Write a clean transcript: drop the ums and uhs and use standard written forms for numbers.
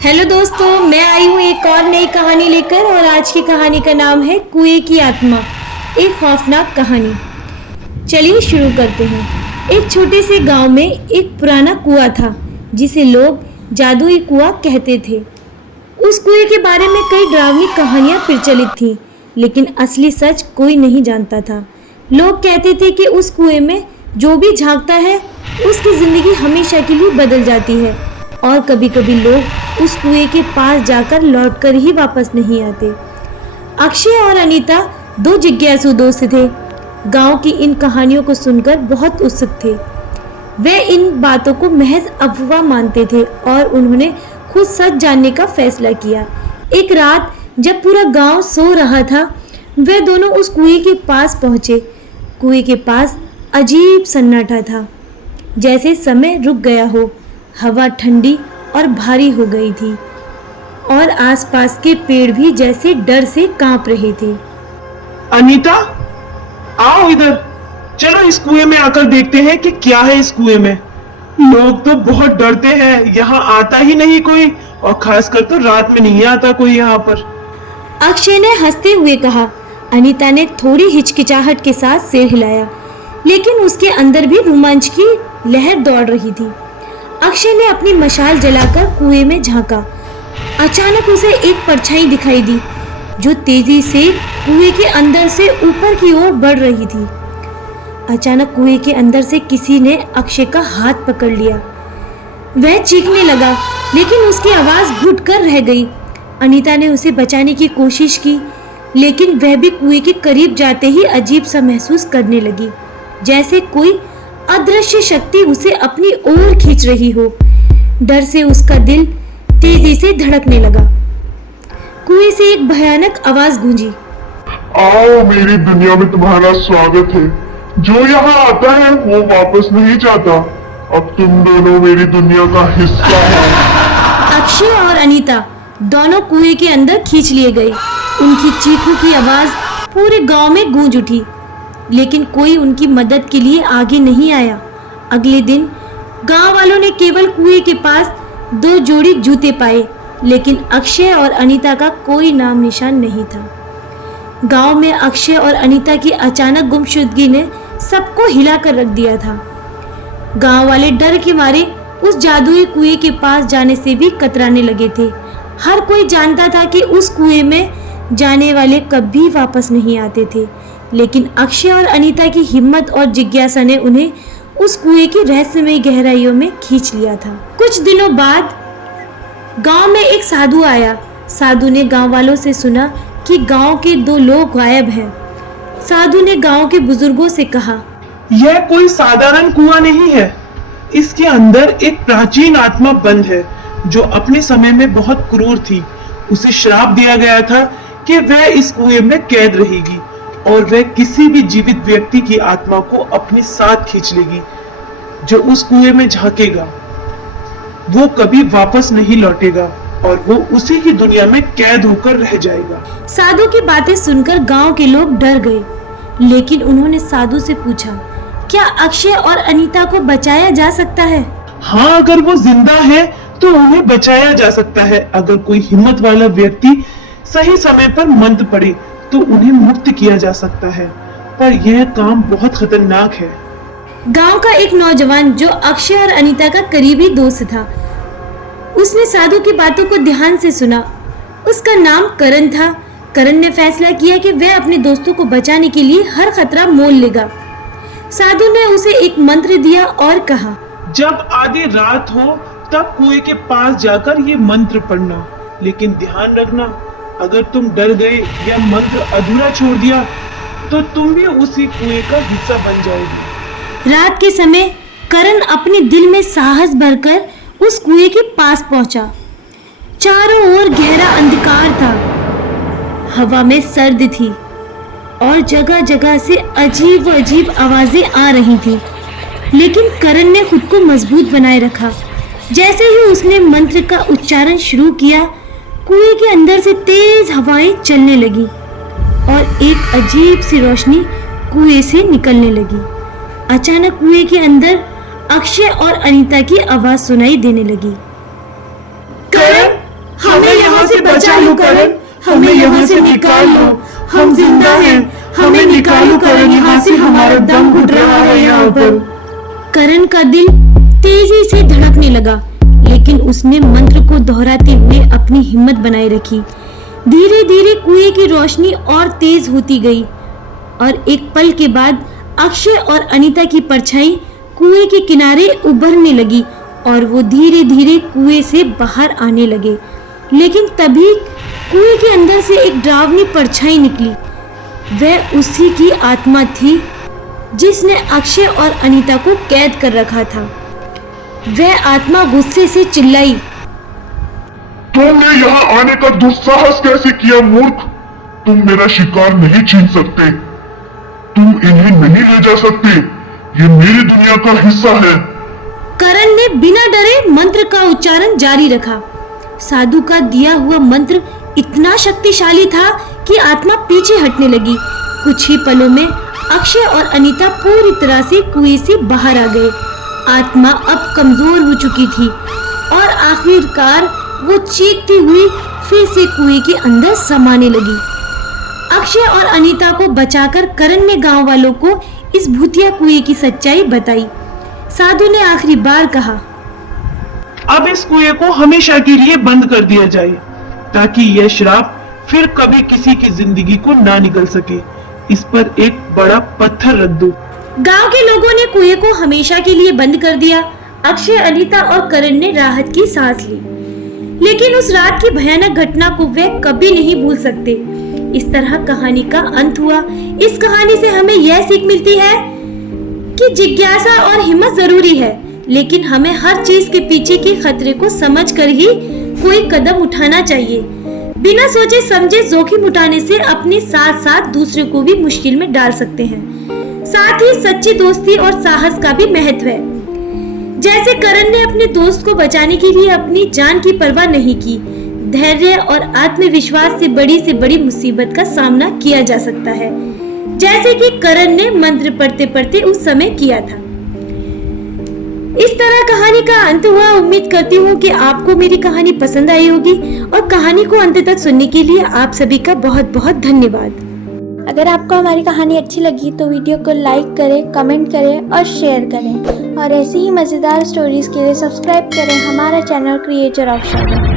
Hello दोस्तों, मैं आई हूँ एक और नई कहानी लेकर और आज की कहानी का नाम है कुएं की आत्मा, एक खौफनाक कहानी। चलिए शुरू करते हैं। एक छोटे से गांव में एक पुराना कुआं था जिसे लोग जादुई कुआं कहते थे। उस कुएं के बारे में कई डरावनी कहानियां प्रचलित थीं, लेकिन असली सच कोई नहीं जानता था। लोग कहते थे कि उस कुएं में जो भी झांकता है उसकी जिंदगी हमेशा के लिए बदल जाती है और कभी-कभी लोग उस कुएं के पास जाकर लौटकर ही वापस नहीं आते। अक्षय और अनीता दो जिज्ञासु दोस्त थे। गांव की इन कहानियों को सुनकर बहुत उत्सुक थे। वे इन बातों को महज अफवाह मानते थे और उन्होंने खुद सच जानने का फैसला किया। एक रात जब पूरा गांव सो रहा था, वे दोनों उस कुएं के पास पहुंचे। कुएं के पास अजीब सन्नाटा था, जैसे समय रुक गया हो। हवा ठंडी और भारी हो गई थी और आसपास के पेड़ भी जैसे डर से कांप रहे थे। अनीता, आओ इधर, चलो इस कुएं में आकर देखते हैं कि क्या है इस कुएं में। लोग तो बहुत डरते हैं, यहाँ आता ही नहीं कोई, और खासकर तो रात में नहीं आता कोई यहाँ पर। अक्षय ने हंसते हुए कहा। अनीता ने थोड़ी हिचकिचाहट के साथ सिर हिलाया, लेकिन उसके अंदर भी रोमांच की लहर दौड़ रही थी। अक्षय ने अपनी मशाल जलाकर कुएं में झांका। अचानक उसे एक परछाई दिखाई दी जो तेजी से कुएं के अंदर से ऊपर की ओर बढ़ रही थी। अचानक कुएं के अंदर से किसी ने अक्षय का हाथ पकड़ लिया। वह चीखने लगा, लेकिन उसकी आवाज घुट कर रह गई। अनीता ने उसे बचाने की कोशिश की, लेकिन वह भी कुएं के करीब जाते ही अजीब सा महसूस करने लगी, जैसे कोई अदृश्य शक्ति उसे अपनी ओर खींच रही हो। डर से उसका दिल तेजी से धड़कने लगा। कुएं से एक भयानक आवाज गूंजी, आओ, मेरी दुनिया में तुम्हारा स्वागत है। जो यहाँ आता है वो वापस नहीं जाता। अब तुम दोनों मेरी दुनिया का हिस्सा हो। अक्षय और अनीता दोनों कुएं के अंदर खींच लिए गए। उनकी चीखों की आवाज पूरे गांव में गूंज उठी, लेकिन कोई उनकी मदद के लिए आगे नहीं आया। अगले दिन गांव वालों ने केवल कुएं के पास 2 जोड़ी जूते पाए, लेकिन अक्षय और अनीता का कोई नाम निशान नहीं था। गांव में अक्षय और अनीता की अचानक गुमशुदगी ने सबको हिला कर रख दिया था। गांव वाले डर के मारे उस जादुई कुएं के पास जाने से भी कतराने लगे थे। हर कोई जानता था कि उस कुएं में जाने वाले कभी वापस नहीं आते थे, लेकिन अक्षय और अनीता की हिम्मत और जिज्ञासा ने उन्हें उस कुएं की रहस्यमय गहराइयों में खींच लिया था। कुछ दिनों बाद गांव में एक साधु आया। साधु ने गांव वालों से सुना कि गांव के 2 लोग गायब हैं। साधु ने गांव के बुजुर्गों से कहा, यह कोई साधारण कुआं नहीं है, इसके अंदर एक प्राचीन आत्मा बंद है जो अपने समय में बहुत क्रूर थी। उसे श्राप दिया गया था कि वह इस कुएं में कैद रहेगी और वह किसी भी जीवित व्यक्ति की आत्मा को अपने साथ खींच लेगी। जो उस कुएं में झांकेगा वो कभी वापस नहीं लौटेगा और वो उसी की दुनिया में कैद होकर रह जाएगा। साधु की बातें सुनकर गांव के लोग डर गए, लेकिन उन्होंने साधु से पूछा, क्या अक्षय और अनीता को बचाया जा सकता है? हाँ, अगर वो जिंदा है तो उन्हें बचाया जा सकता है। अगर कोई हिम्मत वाला व्यक्ति सही समय पर मंत्र पढ़े तो उन्हें मुक्त किया जा सकता है, पर यह काम बहुत खतरनाक है। गांव का एक नौजवान जो अक्षय और अनीता का करीबी दोस्त था, उसने साधु की बातों को ध्यान से सुना। उसका नाम करण था। करण ने फैसला किया कि वह अपने दोस्तों को बचाने के लिए हर खतरा मोल लेगा। साधु ने उसे एक मंत्र दिया और कहा, जब आधी रात हो तब कुएं के पास जाकर ये मंत्र पढ़ना, लेकिन ध्यान रखना, अगर तुम डर गए या मंत्र अधूरा छोड़ दिया तो तुम भी उसी कुएं का हिस्सा बन जाओगे। रात के समय करण अपने दिल में साहस भरकर उस कुएं के पास पहुंचा। चारों ओर गहरा अंधकार था, हवा में सर्द थी और जगह जगह से अजीब आवाजें आ रही थी, लेकिन करण ने खुद को मजबूत बनाए रखा। जैसे ही उसने मंत्र का उच्चारण शुरू किया, कुएं के अंदर से तेज हवाएं चलने लगी और एक अजीब सी रोशनी कुएं से निकलने लगी। अचानक कुएं के अंदर अक्षय और अनीता की आवाज सुनाई देने लगी, करण, हमें यहाँ से बचा लो करण, हमें यहाँ से निकाल लो, हम जिंदा हैं, हमें निकालो करण यहाँ से, हमारा दम घुट रहा है यहाँ पर। करण का दिल तेजी से धड़कने लगा, लेकिन उसने मंत्र को दोहराते हुए अपनी हिम्मत बनाए रखी। धीरे धीरे कुएं की रोशनी और तेज होती गई और एक पल के बाद अक्षय और अनीता की परछाई कुएं के किनारे उभरने लगी और वो धीरे धीरे कुएं से बाहर आने लगे। लेकिन तभी कुएं के अंदर से एक डरावनी परछाई निकली। वह उसी की आत्मा थी जिसने अक्षय और अनीता को कैद कर रखा था। वह आत्मा गुस्से से चिल्लाई, तुमने यहाँ आने का दुस्साहस कैसे किया मूर्ख? तुम मेरा शिकार नहीं छीन सकते, तुम इन्हें नहीं ले जा सकते, ये मेरी दुनिया का हिस्सा है। करण ने बिना डरे मंत्र का उच्चारण जारी रखा। साधु का दिया हुआ मंत्र इतना शक्तिशाली था कि आत्मा पीछे हटने लगी। कुछ ही पलों में अक्षय और अनीता पूरी तरह से कुएं से बाहर आ गए। आत्मा अब कमजोर हो चुकी थी और आखिरकार वो चीखती हुई फिर से कुएं के अंदर समाने लगी। अक्षय और अनीता को बचाकर करण ने गांव वालों को इस भूतिया कुएं की सच्चाई बताई। साधु ने आखिरी बार कहा, अब इस कुएं को हमेशा के लिए बंद कर दिया जाए ताकि यह श्राप फिर कभी किसी की जिंदगी को ना निकल सके। इस पर एक बड़ा पत्थर रख दो। गांव के लोगों ने कुएं को हमेशा के लिए बंद कर दिया। अक्षय, अनीता और करण ने राहत की सांस ली, लेकिन उस रात की भयानक घटना को वे कभी नहीं भूल सकते। इस तरह कहानी का अंत हुआ। इस कहानी से हमें यह सीख मिलती है कि जिज्ञासा और हिम्मत जरूरी है, लेकिन हमें हर चीज के पीछे के खतरे को समझकर ही कोई कदम उठाना चाहिए। बिना सोचे समझे जोखिम उठाने से अपने साथ साथ दूसरे को भी मुश्किल में डाल सकते हैं। साथ ही सच्ची दोस्ती और साहस का भी महत्व है। जैसे करण ने अपने दोस्त को बचाने के लिए अपनी जान की परवाह नहीं की। धैर्य और आत्मविश्वास से बड़ी मुसीबत का सामना किया जा सकता है, जैसे कि करण ने मंत्र पढ़ते पढ़ते उस समय किया था। इस तरह कहानी का अंत हुआ। उम्मीद करती हूँ कि आपको मेरी कहानी पसंद आई होगी और कहानी को अंत तक सुनने के लिए आप सभी का बहुत बहुत धन्यवाद। अगर आपको हमारी कहानी अच्छी लगी तो वीडियो को लाइक करें, कमेंट करें और शेयर करें और ऐसी ही मज़ेदार स्टोरीज के लिए सब्सक्राइब करें हमारा चैनल क्रिएचर ऑफ शैडो।